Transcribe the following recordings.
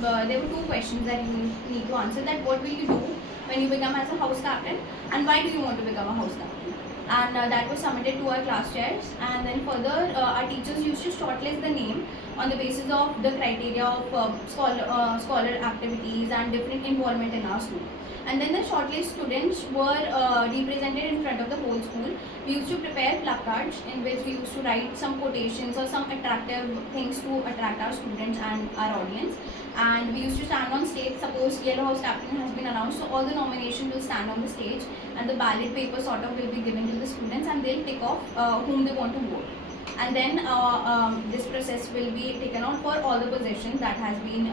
there were two questions that you need to answer. That what will you do when you become as a house captain, and why do you want to become a house captain? And that was submitted to our class chairs. And then further, our teachers used to shortlist the name on the basis of the criteria of scholar activities and different involvement in our school. And then the shortlist students were represented in front of the whole school. We used to prepare placards in which we used to write some quotations or some attractive things to attract our students and our audience. And we used to stand on stage. Suppose Yellow House Captain has been announced, so all the nominations will stand on the stage, and the ballot paper sort of will be given to the students, and they'll tick off whom they want to vote. And then this process will be taken out for all the positions that has been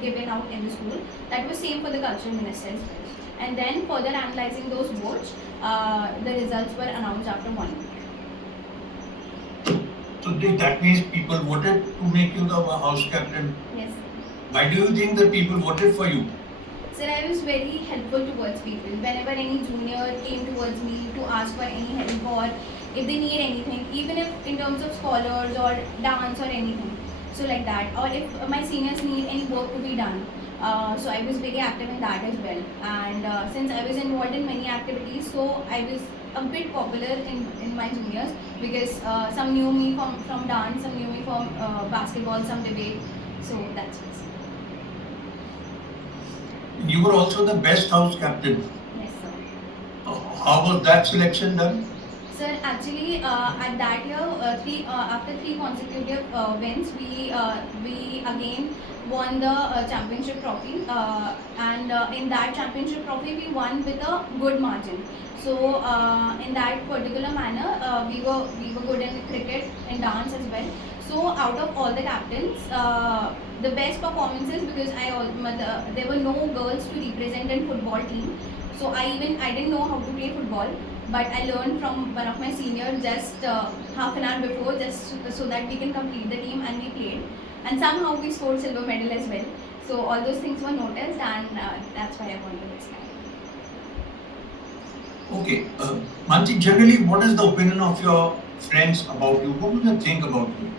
given out in the school. That was same for the cultural minister as well. And then further analyzing those votes, the results were announced after 1 week. So that means people voted to make you the house captain. Yes. Why do you think that people voted for you? Sir, I was very helpful towards people. Whenever any junior came towards me to ask for any help or if they need anything, even if in terms of scholars or dance or anything, so like that, or if my seniors need any work to be done, so I was very active in that as well. And since I was involved in many activities, so I was a bit popular in my juniors, because some knew me from dance, some knew me from basketball, some debate, so that's it. You were also the best house captain. Yes, sir. How was that selection done? Sir, actually, at that year, after three consecutive wins, we again won the championship trophy, and in that championship trophy, we won with a good margin. So, in that particular manner, we were good in cricket and dance as well. So, out of all the captains, the best performances, because there were no girls to represent in football team. So I didn't know how to play football, but I learned from one of my seniors just half an hour before, just so that we can complete the team, and we played. And somehow we scored silver medal as well. So all those things were noticed, and that's why I won this time. Okay, Mansi, generally, what is the opinion of your friends about you? What do they think about you?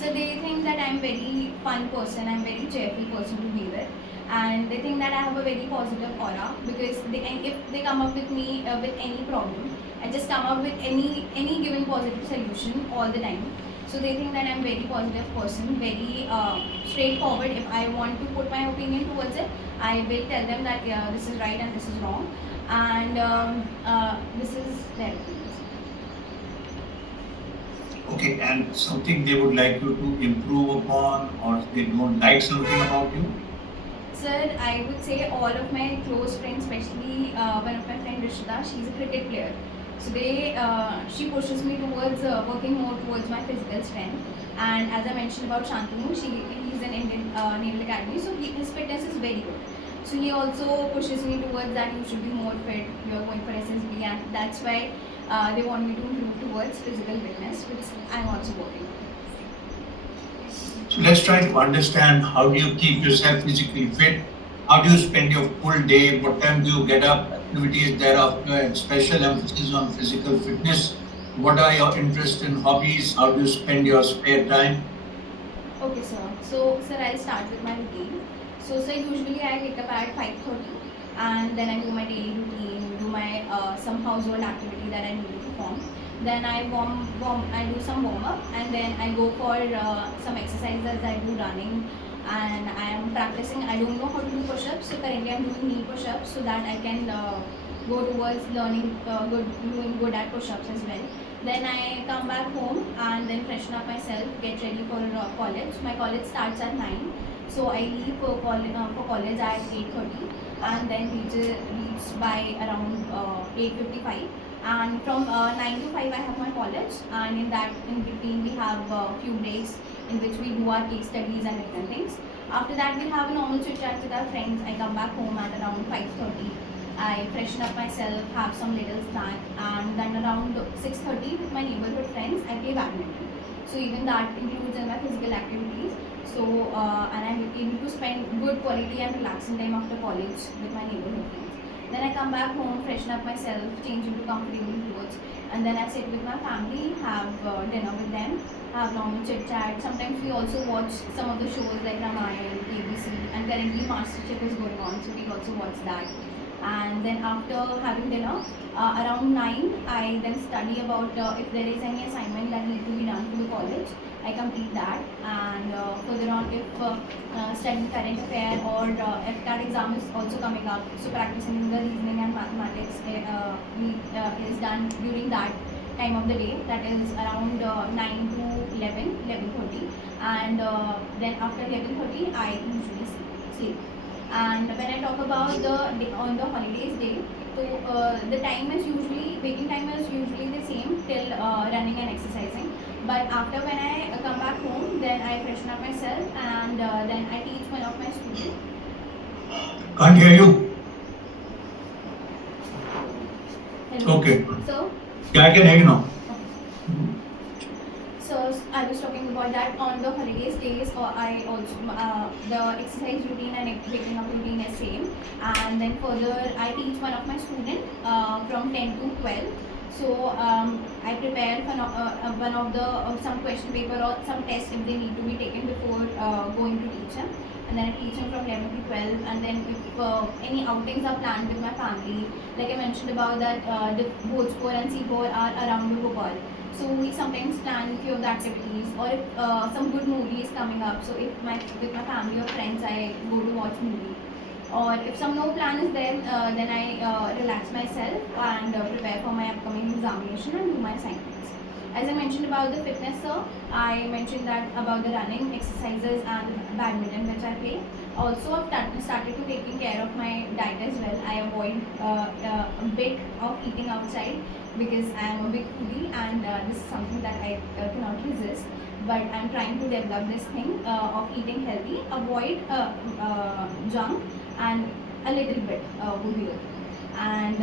So they think that I'm very fun person, I'm very cheerful person to be with, and they think that I have a very positive aura, because if they come up with me with any problem, I just come up with any given positive solution all the time. So they think that I'm very positive person, very straightforward. If I want to put my opinion towards it, I will tell them that this is right and this is wrong, and this is their opinion. Okay, and something they would like you to improve upon, or they don't like something about you? Sir, I would say all of my close friends, especially one of my friend Rishita, she's a cricket player. So she pushes me towards working more towards my physical strength. And as I mentioned about Shantanu, he's in Indian Naval Academy, so his fitness is very good. So he also pushes me towards that you should be more fit, you're going for SSB, and that's why they want me to improve towards physical fitness, which I'm also working on. So let's try to understand, how do you keep yourself physically fit? How do you spend your full day? What time do you get up? Activities thereafter, and special emphasis on physical fitness. What are your interests and hobbies? How do you spend your spare time? Okay, sir. So, sir, I'll start with my routine. So, sir, usually I wake up at 5:30, and then I do my daily routine, do my some household activity that I need to perform. Then I do some warm up, and then I go for some exercises. I do running, and I am practicing. I don't know how to do push-ups, so currently I'm doing knee push-ups so that I can go towards learning doing good at push-ups as well. Then I come back home and then freshen up myself, get ready for college. My college starts at 9, so I leave for college at 8:30, and then reach by around 8:55. And from 9 to 5 I have my college, and in between we have a few breaks in which we do our case studies and different things. After that we'll have a normal chit chat with our friends. I come back home at around 5:30. I freshen up myself, have some little snack, and then around 6:30 with my neighborhood friends I play badminton. So even that includes in my physical activities. So and I'm able to spend good quality and relaxing time after college with my neighborhood friends. Then I come back home, freshen up myself, change into comfortable clothes, and then I sit with my family, have dinner with them, have normal chit chat. Sometimes we also watch some of the shows like Ramayan, ABC, and currently MasterChef is going on, so we also watch that. And then after having dinner, around 9, I then study about if there is any assignment that need to be done for the college. I complete that, and further on, if studying current affair or if that exam is also coming up, so practicing the reasoning and mathematics is done during that time of the day, that is around 9 to 11, 11:30, and then after 11:30 I usually sleep. And when I talk about the day, on the holidays day, so the time is usually, waking time is usually the same till running and exercising. But after when I come back home, then I freshen up myself, and then I teach one of my students. Can't hear you. Hello. Okay. So Yeah, I can hear you now. So I was talking about that on the holidays days, or I also the exercise routine and waking up routine is same. And then further, I teach one of my students from 10 to 12. So I prepare for one of the some question paper or some test if they need to be taken before going to teach them. And then I teach them from 11 to 12. And then if any outings are planned with my family, like I mentioned about that, the Bhojpur and Seapur are around the Bhopal. So we sometimes plan few of the activities, or if some good movie is coming up. So if with my family or friends, I go to watch movie. Or if some no plan is there, then I relax myself and prepare for my upcoming examination and do my assignments. As I mentioned about the fitness, sir, I mentioned that about the running exercises and badminton which I play. Also, I've started to taking care of my diet as well. I avoid a bit of eating outside because I am a big foodie, and this is something that I cannot resist. But I'm trying to develop this thing of eating healthy, avoid junk, and a little bit would be good. And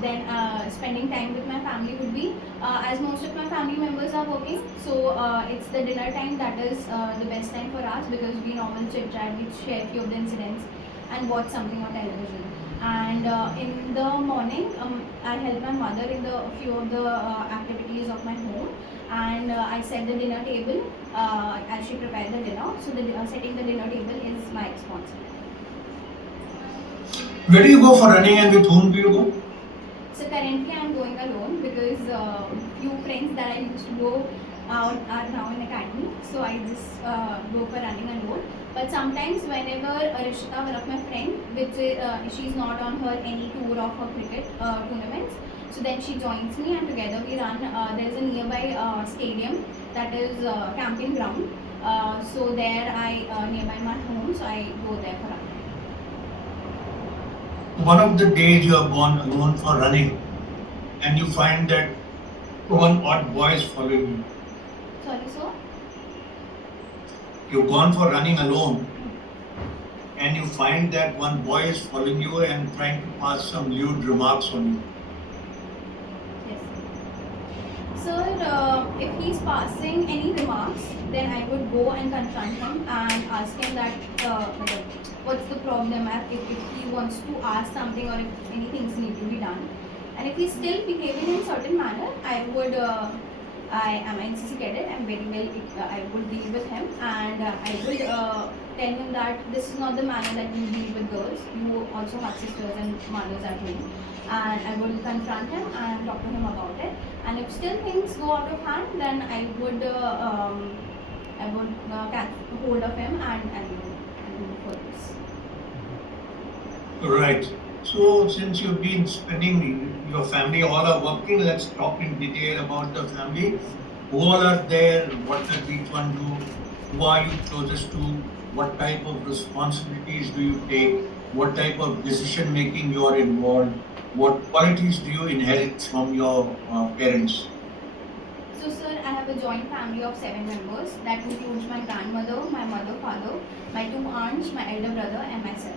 then spending time with my family would be, as most of my family members are working, so it's the dinner time that is the best time for us, because we normally chit chat, we share few of the incidents and watch something on television. And in the morning, I help my mother in the few of the activities of my home, and I set the dinner table as she prepared the dinner. So the setting the dinner table is my responsibility. Where do you go for running and with whom do you go? So currently I'm going alone, because few friends that I used to go out are now in academy. So I just go for running alone. But sometimes whenever Rishita, one of my friend, which she's not on her any tour of her cricket tournaments, so then she joins me and together we run. There's a nearby stadium that is camping ground. So there I nearby my home, so I go there for running. One of the days you have gone alone for running and you find that one odd boy is following you. Sorry, sir? You've gone for running alone and you find that one boy is following you and trying to pass some lewd remarks on you. Yes. Sir, if he's passing any remarks, then I would go and confront him and ask him that what's the problem, if he wants to ask something or if any things need to be done. And if he's still behaving in certain manner, I am an NCC cadet, I'm very well, I would deal with him, and I would tell him that this is not the manner that you deal with girls. You also have sisters and mothers at home. And I would confront him and talk to him about it. And if still things go out of hand, then I would catch hold of him and do for this. Right. So since you've been spending, your family all are working, let's talk in detail about the family. Who all are there? What does each one do? Who are you closest to? What type of responsibilities do you take? What type of decision making you are involved? What qualities do you inherit from your parents? So, sir, I have a joint family of 7 members. That includes my grandmother, my mother, father, my 2 aunts, my elder brother, and myself.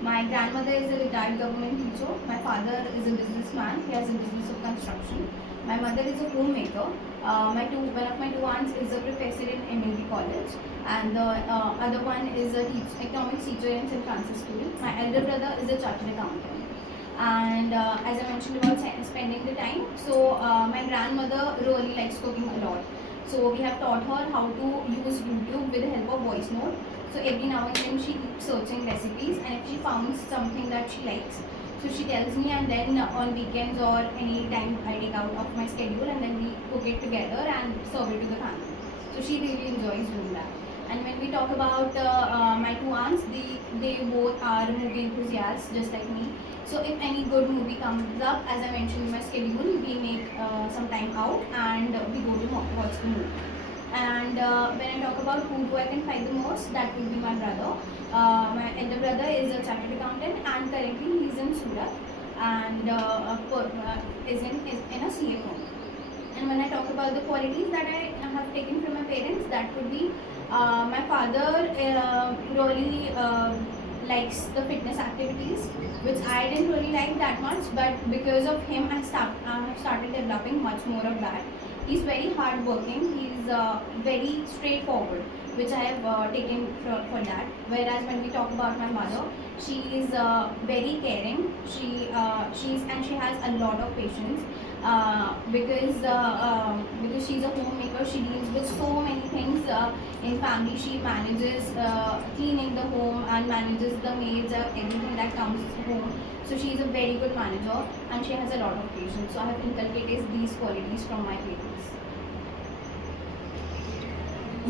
My grandmother is a retired government teacher. My father is a businessman. He has a business of construction. My mother is a homemaker. One of my 2 aunts is a professor in MLB college, and the other one is a economics teacher in St. Francis School. My elder brother is a chartered accountant. And as I mentioned about spending the time, so my grandmother really likes cooking a lot. So we have taught her how to use YouTube with the help of voice note. So every now and then she keeps searching recipes, and if she finds something that she likes, so she tells me, and then on weekends or any time I take out of my schedule, and then we cook it together and serve it to the family. So she really enjoys doing that. And when we talk about my two aunts, they both are movie enthusiasts just like me. So if any good movie comes up, as I mentioned in my schedule, we make some time out and we go to watch the movie. And when I talk about who do I confide the most, that would be my brother. My elder brother is a chartered accountant, and currently he's in Surat and is in a CA firm. And when I talk about the qualities that I have taken from my parents, that would be my father really likes the fitness activities, which I didn't really like that much, but because of him, I have started developing much more of that. He's very hardworking. He's very straightforward, which I have taken for that. Whereas when we talk about my mother, she is very caring. She has a lot of patience because she's a homemaker. She deals with so many things in family. She manages cleaning the home and manages the maids, everything that comes home. So she is a very good manager and she has a lot of patience. So I have inculcated these qualities from my parents.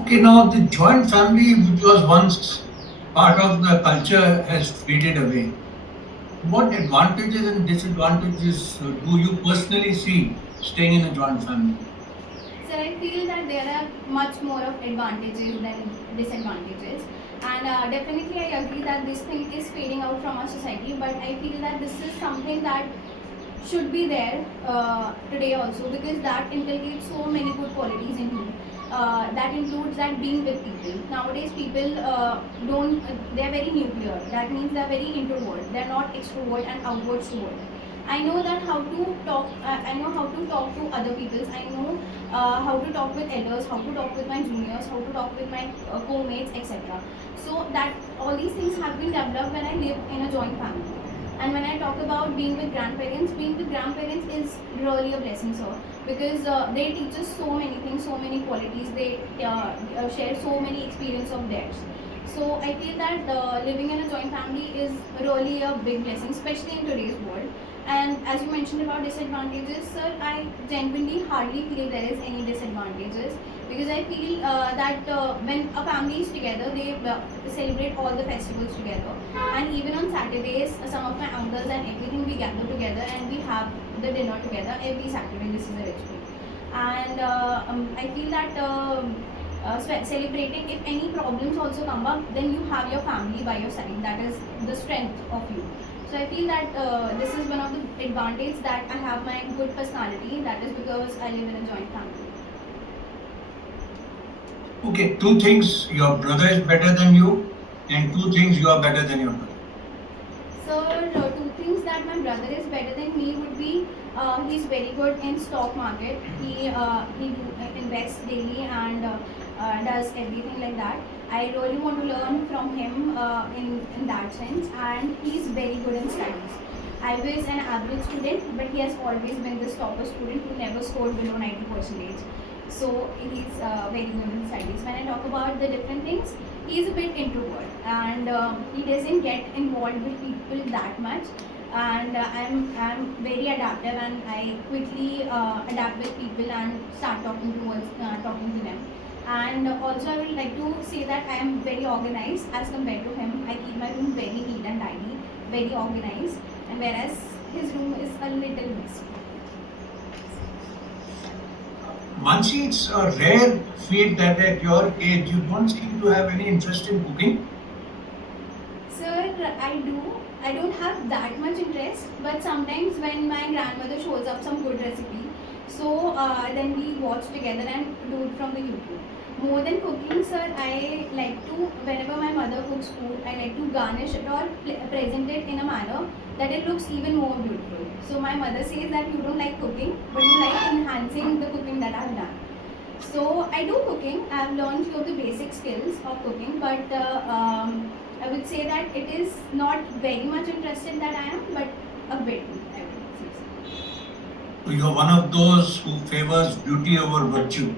Okay, now the joint family, which was once part of the culture, has faded away. What advantages and disadvantages do you personally see staying in a joint family? So I feel that there are much more of advantages than disadvantages. And definitely I agree that this thing is fading out from our society, but I feel that this is something that should be there today also, because that inculcates so many good qualities in you. That includes that being with people. Nowadays, people don't. They are very nuclear. That means they are very introvert. They are not extrovert and outward extrovert. I know that how to talk. I know how to talk to other people. I know how to talk with elders, how to talk with my juniors, how to talk with my co-mates, etc. So that all these things have been developed when I live in a joint family. And when I talk about being with grandparents is really a blessing, sir, because they teach us so many things, so many qualities. They share so many experience of theirs. So I feel that living in a joint family is really a big blessing, especially in today's world. And as you mentioned about disadvantages, sir, I genuinely hardly feel there is any disadvantages, because I feel that when a family is together, they celebrate all the festivals together. And even on Saturdays, some of my uncles and everything, we gather together and we have the dinner together every Saturday. This is a ritual. And I feel that celebrating, if any problems also come up, then you have your family by your side. That is the strength of you. So I feel that this is one of the advantages that I have my good personality. That is because I live in a joint family. Okay, two things: your brother is better than you, and two things you are better than your brother. So two things that my brother is better than me would be he's very good in stock market. He invests daily and does everything like that. I really want to learn from him in that sense, and he's very good in studies. I was an average student, but he has always been this topper student who never scored below 90%. So he's very good in studies. When I talk about the different things, he's a bit introvert and he doesn't get involved with people that much. And I'm very adaptive and I quickly adapt with people and start talking to them. And also I would like to say that I am very organized as compared to him. I keep my room very neat and tidy, very organized, and whereas his room is a little messy. Mansi, it's a rare feat that at your age you don't seem to have any interest in cooking. Sir, I do. I don't have that much interest, but sometimes when my grandmother shows up some good recipe, so then we watch together and do it from the YouTube. More than cooking, sir, I like to, whenever my mother cooks food, I like to garnish it or present it in a manner that it looks even more beautiful. So my mother says that you don't like cooking, but you like enhancing the cooking that I've done. So I do cooking. I've learned few of the basic skills of cooking, but I would say that it is not very much interested that I am, but a bit, I would say so. So you're one of those who favors beauty over virtue.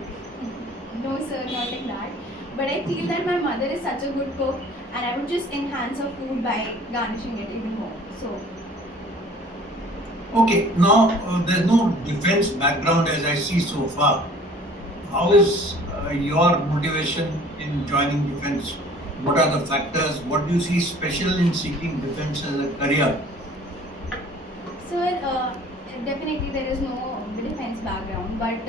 No, sir, not like that. But I feel that my mother is such a good cook, and I would just enhance her food by garnishing it even more. So, Okay, now there's no defense background as I see so far. How is your motivation in joining defense? What are the factors? What do you see special in seeking defense as a career? sir, definitely there is no defense background. But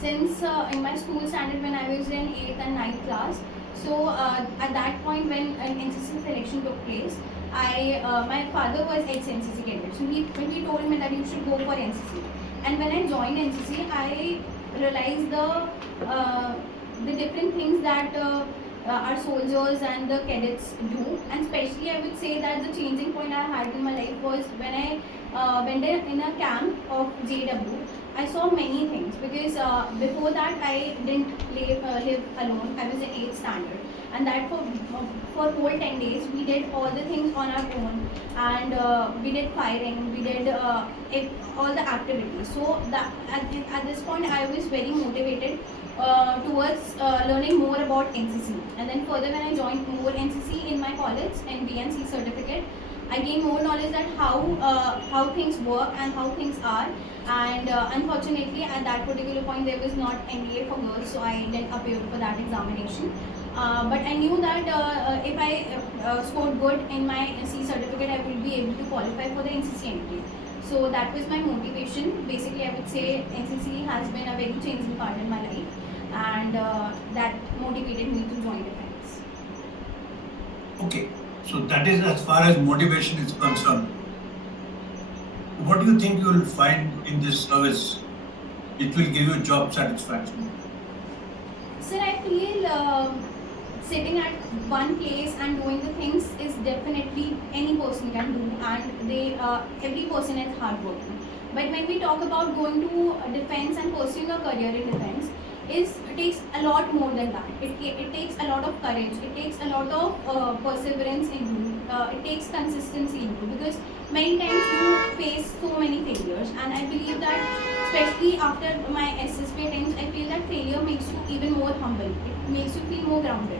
since in my school standard, when I was in 8th and 9th class, so at that point when an NCC selection took place, my father was ex-NCC cadet. So he told me that you should go for NCC. And when I joined NCC, I realized the different things that our soldiers and the cadets do, and especially I would say that the changing point I had in my life was when I went in a camp of JW. I saw many things because before that I didn't live alone. I was in 8th standard, and that for whole 10 days we did all the things on our own, and we did firing, we did all the activities. So that at this point I was very motivated towards learning more about NCC. And then further, when I joined more NCC in my college and BNC certificate, I gained more knowledge that how things work and how things are. And unfortunately, at that particular point, there was not NDA for girls, so I didn't appear for that examination. But I knew that if I scored good in my C certificate, I will be able to qualify for the NCC entry. So that was my motivation. Basically, I would say NCC has been a very changing part in my life, and that motivated me to join defense. Okay, so that is as far as motivation is concerned. What do you think you will find in this service which will give you job satisfaction? Sir, I feel sitting at one place and doing the things is definitely any person can do, and every person is hardworking. But when we talk about going to defense and pursuing a career in defense, it takes a lot more than that. It takes a lot of courage. It takes a lot of perseverance in you. It takes consistency in you, because many times you face so many failures, and I believe that especially after my SSB attempts, I feel that failure makes you even more humble. It makes you feel more grounded.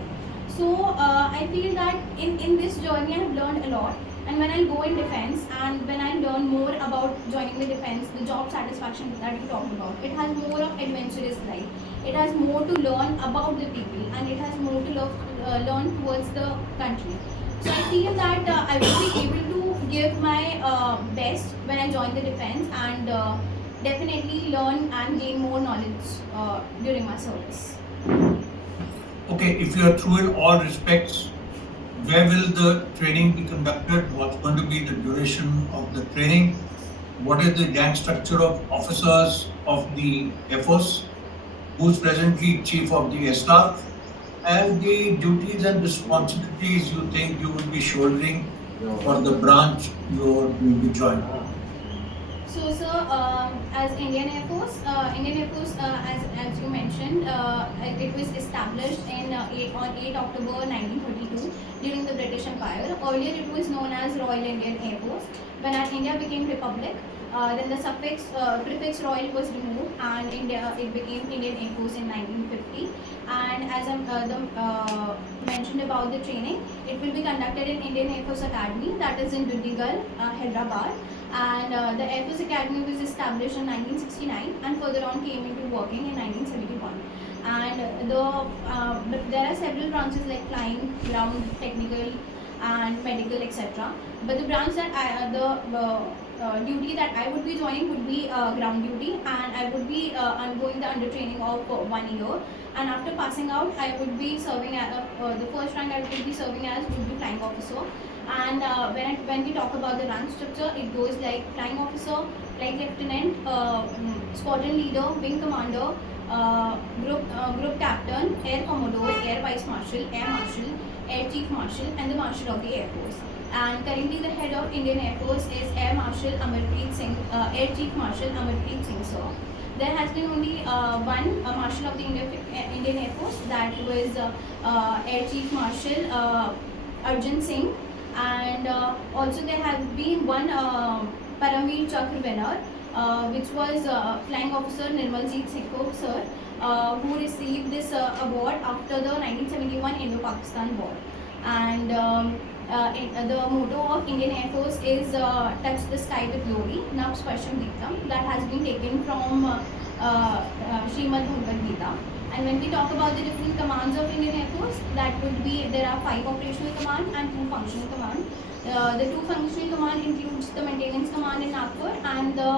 So I feel that in this journey I have learned a lot. And when I go in defense and when I learn more about joining the defense, the job satisfaction that you talked about, it has more of adventurous life. It has more to learn about the people, and it has more to learn towards the country. So I feel that I will be able to give my best when I join the defense, and definitely learn and gain more knowledge during my service. Okay, if you are through in all respects, where will the training be conducted? What's going to be the duration of the training? What is the gang structure of officers of the Air Force? Who's presently Chief of the Air Staff? And the duties and responsibilities you think you will be shouldering for the branch you will be joining? So, sir, as Indian Air Force, as you mentioned, it was established on 8 October 1932 during the British Empire. Earlier, it was known as Royal Indian Air Force. When our India became republic, then the prefix Royal was removed, and it became Indian Air Force in 1950. And as I mentioned about the training, it will be conducted in Indian Air Force Academy, that is in Dundigal, Hyderabad. And the Air Force Academy was established in 1969, and further on came into working in 1971. And there are several branches like flying, ground, technical, and medical, etc. But the branch that duty that I would be joining would be ground duty, and I would be undergoing the undertraining of 1 year. And after passing out, I would be serving as the first rank I would be serving as would be flying officer. And when we talk about the rank structure, it goes like flying officer, flight lieutenant, squadron leader, wing commander, group captain, air commodore, air vice marshal, air chief marshal, and the marshal of the Air Force. And currently the head of Indian Air Force is Air Marshal Amarpreet Singh, Air Chief Marshal Amarpreet Singh, sir. There has been only one Marshal of the Indian Air Force, that was Air Chief Marshal Arjun Singh. And also there has been one Paramveer Chakra winner, which was Flying Officer Nirmaljeet Singh sir, who received this award after the 1971 Indo-Pakistan War. And the motto of Indian Air Force is "Touch the sky with glory, Nav Sparsham Deeptam." That has been taken from Srimad Bhagavad Gita. And when we talk about the different commands of Indian Air Force, that would be, there are 5 operational command and 2 functional command. The 2 functional command includes the maintenance command in Nagpur and the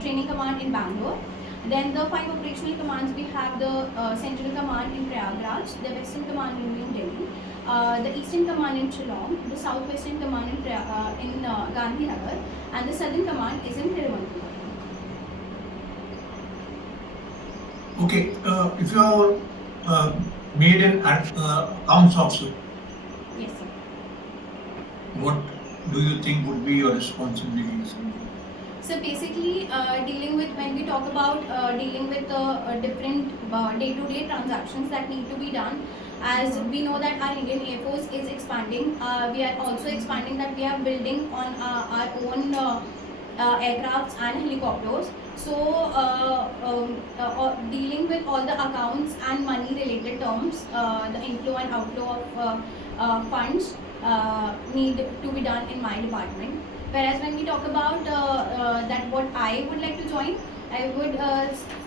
training command in Bangalore. Then the 5 operational commands, we have the central command in Prayagraj, the western command in New Delhi, the eastern command in Shillong, the southwestern command in Gandhinagar, and the southern command is in Tirunelveli. Okay, if you are made an accounts officer, Yes, sir. what do you think would be your responsibilities? So basically, dealing with, when we talk about dealing with different day-to-day transactions that need to be done, as we know that our Indian Air Force is expanding, we are also expanding, that we are building on our own aircrafts and helicopters. So dealing with all the accounts and money related terms, the inflow and outflow of funds need to be done in my department. Whereas when we talk about that what I would like to join, I would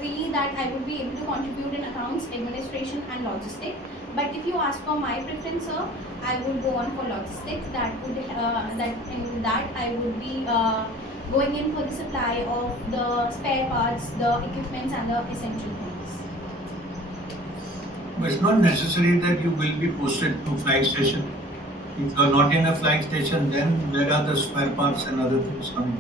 see that I would be able to contribute in accounts, administration and logistics. But if you ask for my preference, sir, I would go on for logistics. That would that in that I would be going in for the supply of the spare parts, the equipments and the essential things. But it's not necessary that you will be posted to flight station. If you are not in a flight station, then where are the spare parts and other things coming?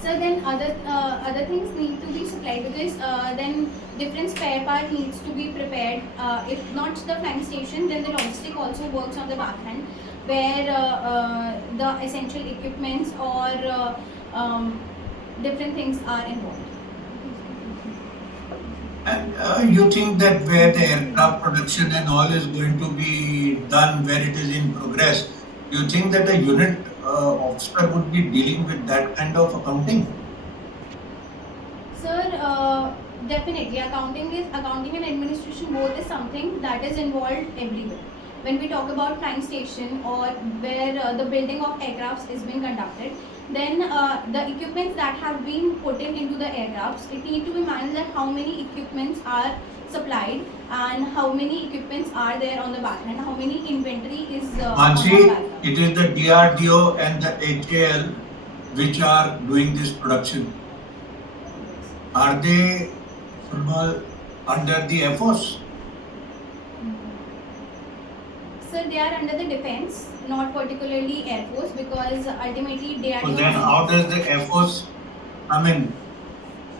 So then other things need to be supplied, because then different spare part needs to be prepared. If not the flying station, then the logistic also works on the back end, where the essential equipments or different things are involved. And you think that where the aircraft production and all is going to be done, where it is in progress, you think that the unit officer would be dealing with that kind of accounting? Sir, definitely accounting and administration both is something that is involved everywhere. When we talk about flying station or where the building of aircrafts is being conducted, then the equipments that have been put into the aircrafts, it need to be managed that how many equipments are supplied and how many equipments are there on the back end, how many inventory is on the Mansi, back end. it is the DRDO and the HAL which are doing this production. Are they under the Air Force? Sir, they are under the defense, not particularly Air Force, because ultimately they are. So then how does the Air Force come in?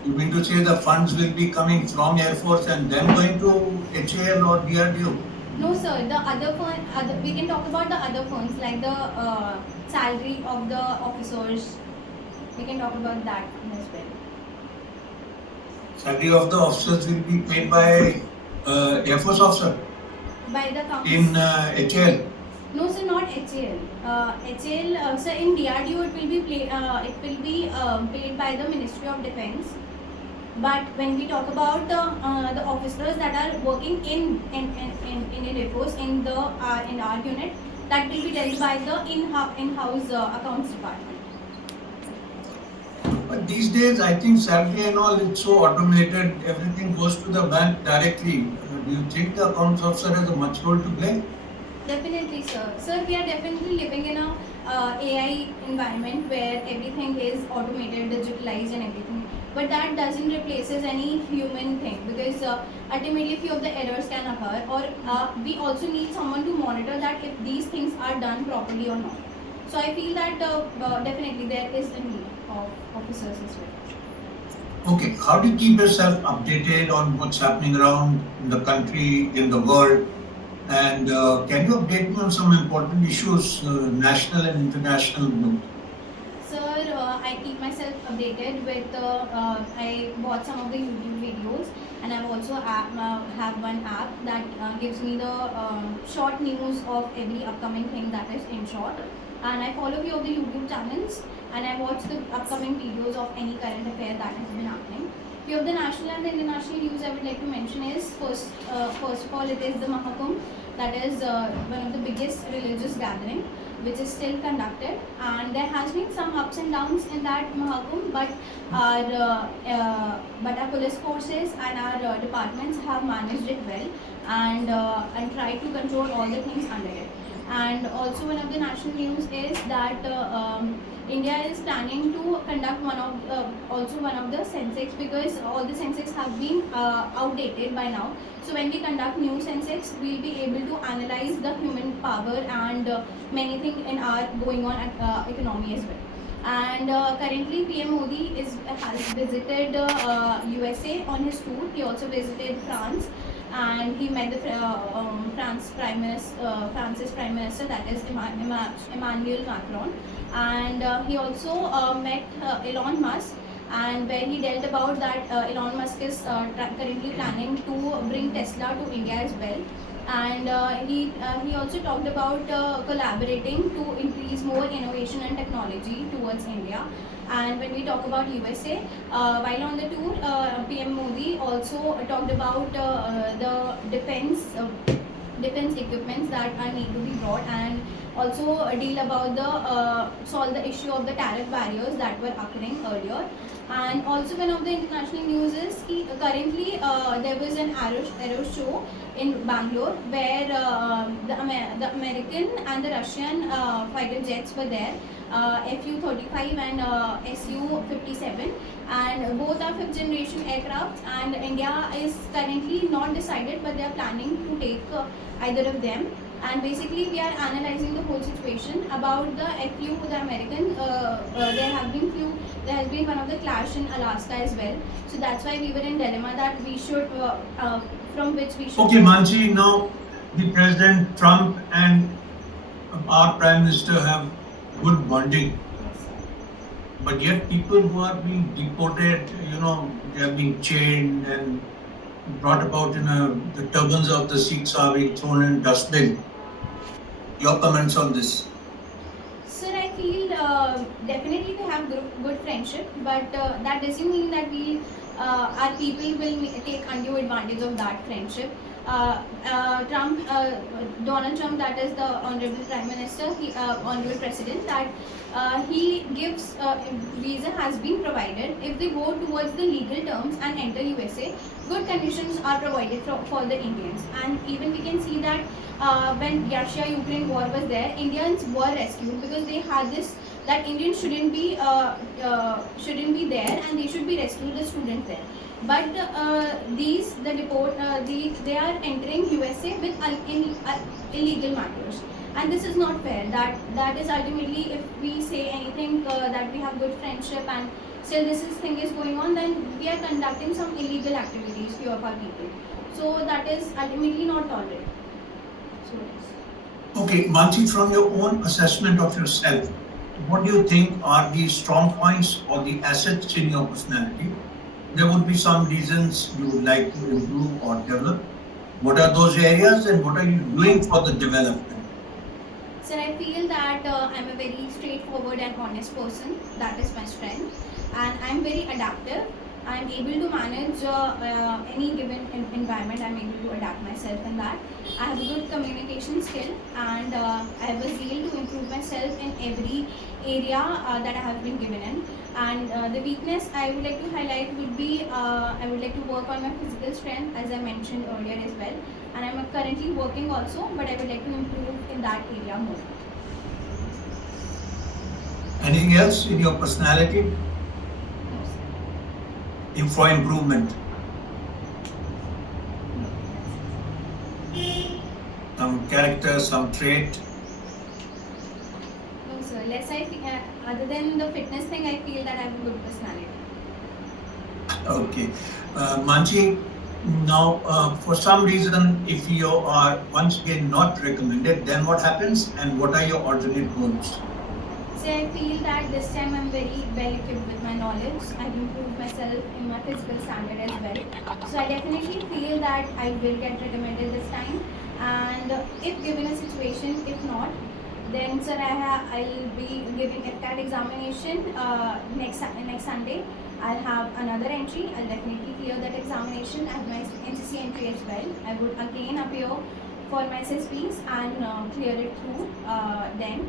You mean to say the funds will be coming from Air Force and then going to HAL or DRDO? No, sir. The we can talk about the other funds like the salary of the officers. We can talk about that as well. Salary of the officers will be paid by Air Force officer By the council. in HAL. No, sir, not HAL. HAL, sir, in DRDO it will be paid by the Ministry of Defence. But when we talk about the officers that are working in Air Force in our unit, that will be dealt by the in-house accounts department. But these days, I think salary and all, it's so automated, everything goes to the bank directly. Do you think the accounts officer has a much role to play? Definitely, sir. Sir, we are definitely living in a AI environment where everything is automated, digitalized and everything. But that doesn't replaces any human thing, because ultimately few of the errors can occur, or we also need someone to monitor that if these things are done properly or not. So I feel that definitely there is a need of officers as well. Okay, how do you keep yourself updated on what's happening around in the country, in the world? And can you update me on some important issues, national and international both? Sir, I keep myself updated with. I watch some of the YouTube videos, and I've also have one app that gives me the short news of every upcoming thing that is in short. And I follow few of the YouTube channels, and I watch the upcoming videos of any current affair that has been happening. Few of the national and the international news I would like to mention is first of all, it is the Mahakumbh, that is one of the biggest religious gathering which is still conducted, and there has been some ups and downs in that Mahakumbh, but our police forces and our departments have managed it well, and tried to control all the things under it. And also one of the national news is that India is planning to conduct one of the Sensex, because all the Sensex have been outdated by now. So when we conduct new Sensex, we'll be able to analyze the human power and many things in our going on economy as well. And currently PM Modi has visited USA on his tour. He also visited France, and he met the France's Prime Minister, that is Emmanuel Macron, and he also met Elon Musk, and where he dealt about that Elon Musk is currently planning to bring Tesla to India as well. And he also talked about collaborating to increase more innovation and technology towards India. And when we talk about USA, while on the tour, PM Modi also talked about the defense equipments that are need to be brought, and also deal about the solve the issue of the tariff barriers that were occurring earlier. And also one of the international news is currently there was an aero show in Bangalore, where the American and the Russian fighter jets were there, Fu-35 and Su-57, and both are fifth generation aircrafts, and India is currently not decided, but they are planning to take either of them. And basically we are analyzing the whole situation about the Fu, the American. There has been one of the clash in Alaska as well, so that's why we were in dilemma that we should from which we should. Okay, Mansi, now the President Trump and our Prime Minister have good bonding, but yet people who are being deported, they are being chained and brought about in the turbans of the Sikhs are being thrown in dustbin. Your comments on this? Sir, I feel definitely we have good friendship, but that doesn't mean that our people will take undue advantage of that friendship. Donald Trump, that is the Honorable Prime Minister, Honorable President, that he gives visa has been provided. If they go towards the legal terms and enter USA, good conditions are provided for the Indians. And even we can see that when Russia-Ukraine war was there, Indians were rescued because they had this that Indians shouldn't be there, and they should be rescued, the students there. But they are entering USA with illegal matters, and this is not fair. That is ultimately, if we say anything that we have good friendship and still this thing is going on, then we are conducting some illegal activities, few of our people. So that is ultimately not tolerated. So it is. Okay, Mansi, from your own assessment of yourself, what do you think are the strong points or the assets in your personality? There would be some reasons you would like to improve or develop. What are those areas, and what are you doing for the development? Sir, I feel that I'm a very straightforward and honest person. That is my strength, and I'm very adaptive. I'm able to manage any given environment. I'm able to adapt myself in that. I have a good communication skill, and I have a zeal to improve myself in every area that I have been given in. And the weakness I would like to highlight would be I would like to work on my physical strength, as I mentioned earlier as well. And I'm currently working also, but I would like to improve in that area more. Anything else in your personality No, sir. for improvement? Some character, some trait? No, sir. Other than the fitness thing, I feel that I have a good personality. Okay. Mansi, now for some reason, if you are once again not recommended, then what happens, and what are your alternate goals? Sir, So I feel that this time I'm very well equipped with my knowledge. I've improved myself in my physical standard as well. So I definitely feel that I will get recommended this time. And if given a situation, if not, then sir, I'll be giving a CAT examination next Sunday. I'll have another entry. I'll definitely clear that examination and my NCC entry as well. I would again appear for my SSBs and clear it through then.